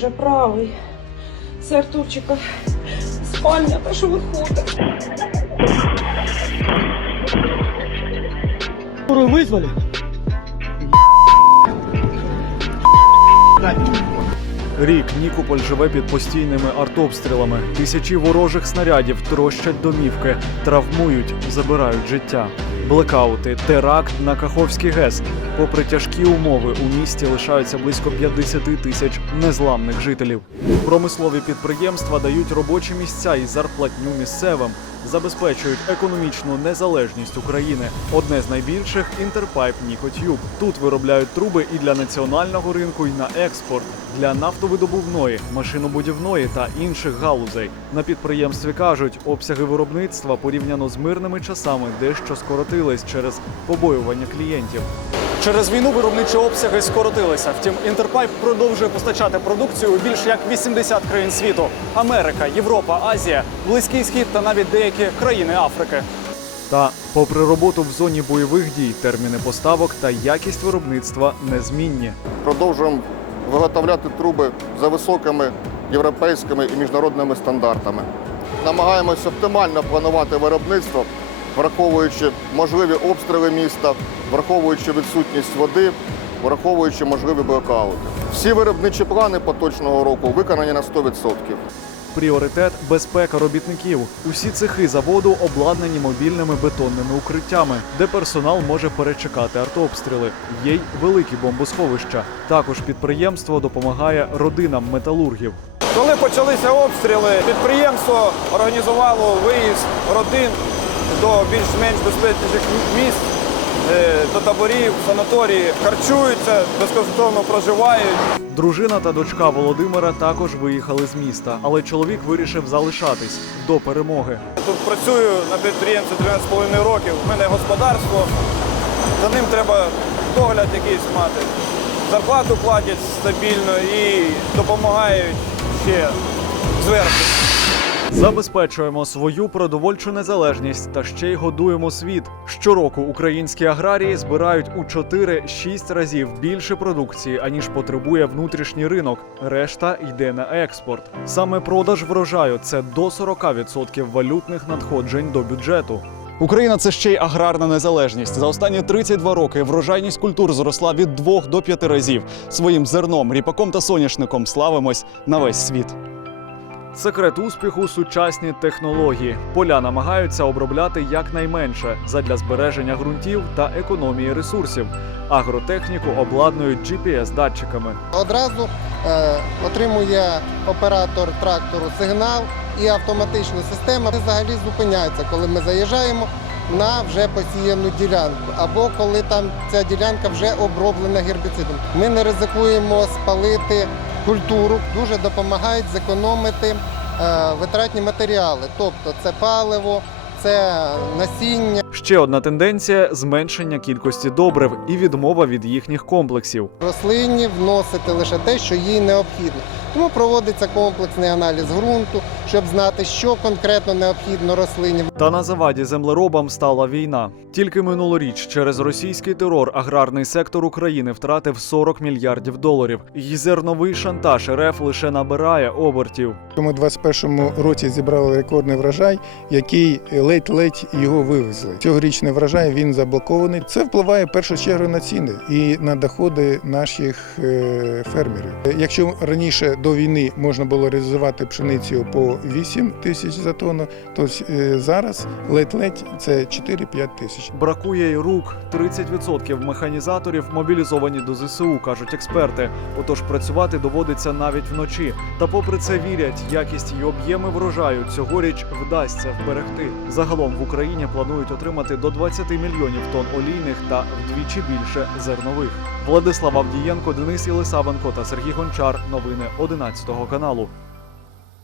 Боже, правий. Це Артурчика. Спальня, та що виходить. Скорую вызвали? Рік Нікополь живе під постійними артобстрілами. Тисячі ворожих снарядів трощать домівки, травмують, забирають життя. Блекаути, теракт на Каховський ГЕС. Попри тяжкі умови, у місті лишаються близько 50 тисяч незламних жителів. Промислові підприємства дають робочі місця і зарплатню місцевим, забезпечують економічну незалежність України. Одне з найбільших інтерпайп Нікотюб. Тут виробляють труби і для національного ринку, і на експорт, для нафтовидобувної, машинобудівної та інших галузей. На підприємстві кажуть, обсяги виробництва порівняно з мирними часами дещо скоротились через побоювання клієнтів. Через війну виробничі обсяги скоротилися. Втім, Інтерпайп продовжує постачати продукцію у більш як 80 країн світу: Америка, Європа, Азія, Близький Схід та навіть деякі країни Африки. Та, попри роботу в зоні бойових дій, терміни поставок та якість виробництва незмінні. Продовжуємо виготовляти труби за високими європейськими і міжнародними стандартами. Намагаємось оптимально планувати виробництво, враховуючи можливі обстріли міста, враховуючи відсутність води, враховуючи можливі блокаути. Всі виробничі плани поточного року виконані на 100%. Пріоритет безпека робітників. Усі цехи заводу обладнані мобільними бетонними укриттями, де персонал може перечекати артобстріли. Є й великі бомбосховища. Також підприємство допомагає родинам металургів. Коли почалися обстріли, підприємство організувало виїзд родин до більш-менш безпечніших місць, е, до таборів, санаторії, харчуються, безкоштовно проживають. Дружина та дочка Володимира також виїхали з міста, але чоловік вирішив залишатись до перемоги. Тут працюю на підприємстві 13,5 років. У мене господарство, за ним треба догляд якийсь мати. Зарплату платять стабільно і допомагають ще зверху. Забезпечуємо свою продовольчу незалежність та ще й годуємо світ. Щороку українські аграрії збирають у 4-6 разів більше продукції, аніж потребує внутрішній ринок. Решта йде на експорт. Саме продаж врожаю це до 40% валютних надходжень до бюджету. Україна це ще й аграрна незалежність. За останні 32 роки врожайність культур зросла від 2 до 5 разів. Своїм зерном, ріпаком та соняшником славимось на весь світ. Секрет успіху сучасні технології. Поля намагаються обробляти якнайменше задля збереження ґрунтів та економії ресурсів. Агротехніку обладнують GPS-датчиками. Одразу е, отримує оператор трактору сигнал і автоматична система взагалі зупиняється, коли ми заїжджаємо на вже посіяну ділянку, або коли там ця ділянка вже оброблена гербіцидом. Ми не ризикуємо спалити культуру, дуже допомагають зекономити е, витратні матеріали, тобто це паливо, це насіння. Ще одна тенденція зменшення кількості добрив і відмова від їхніх комплексів. рослині вносити лише те, що їй необхідно. Тому проводиться комплексний аналіз ґрунту, щоб знати, що конкретно необхідно рослині. Та на заваді землеробам стала війна. Тільки минулоріч через російський терор аграрний сектор України втратив 40 мільярдів доларів. І зерновий шантаж РФ лише набирає обертів. Тому у 2021 році зібрали рекордний врожай, який ледь-ледь його вивезли. Цьогорічний врожай він заблокований. Це впливає в першу чергу на ціни і на доходи наших е, фермерів. Якщо раніше до війни можна було реалізувати пшеницю по 8 тисяч за тонну, то е, зараз ледь-ледь це 4-5 тисяч. Бракує й рук. 30% механізаторів мобілізовані до ЗСУ, кажуть експерти. Отож працювати доводиться навіть вночі. Та попри це вірять, якість і об'єми врожаю цьогоріч вдасться вберегти. Загалом в Україні планують отримати до 20 мільйонів тонн олійних та вдвічі більше зернових. Владислав Авдієнко, Денис Єлисавенко та Сергій Гончар. Новини 11 каналу.